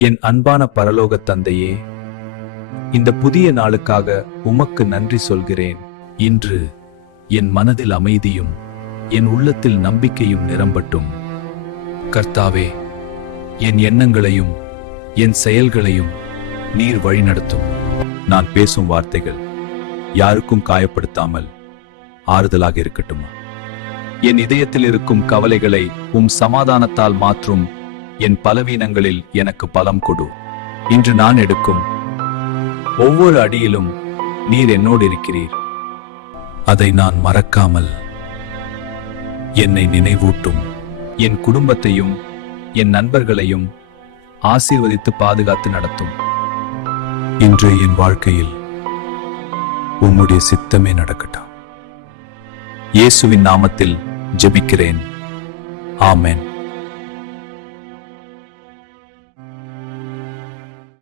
என் அன்பான பரலோக தந்தையே, இந்த புதிய நாளுக்காக உமக்கு நன்றி சொல்கிறேன். இன்று என் மனதில் அமைதியும் என் உள்ளத்தில் நம்பிக்கையும் நிரம்பட்டும். கர்த்தாவே, என் எண்ணங்களையும் என் செயல்களையும் நீர் வழிநடத்தும். நான் பேசும் வார்த்தைகள் யாருக்கும் காயப்படுத்தாமல் ஆறுதலாக இருக்கட்டும். என் இதயத்தில் இருக்கும் கவலைகளை சமாதானத்தால் மாற்றும். என் பலவீனங்களில் எனக்கு பலம் கொடு. இன்று நான் எடுக்கும் ஒவ்வொரு அடியிலும் நீர் என்னோடு இருக்கிறீர். அதை நான் மறக்காமல் என்னை நினைவூட்டும். என் குடும்பத்தையும் என் நண்பர்களையும் ஆசீர்வதித்து பாதுகாத்து நடத்தும். இன்று என் வாழ்க்கையில் உம்முடைய சித்தமே நடக்கட்டும். இயேசுவின் நாமத்தில் ஜெபிக்கிறேன். ஆமென்.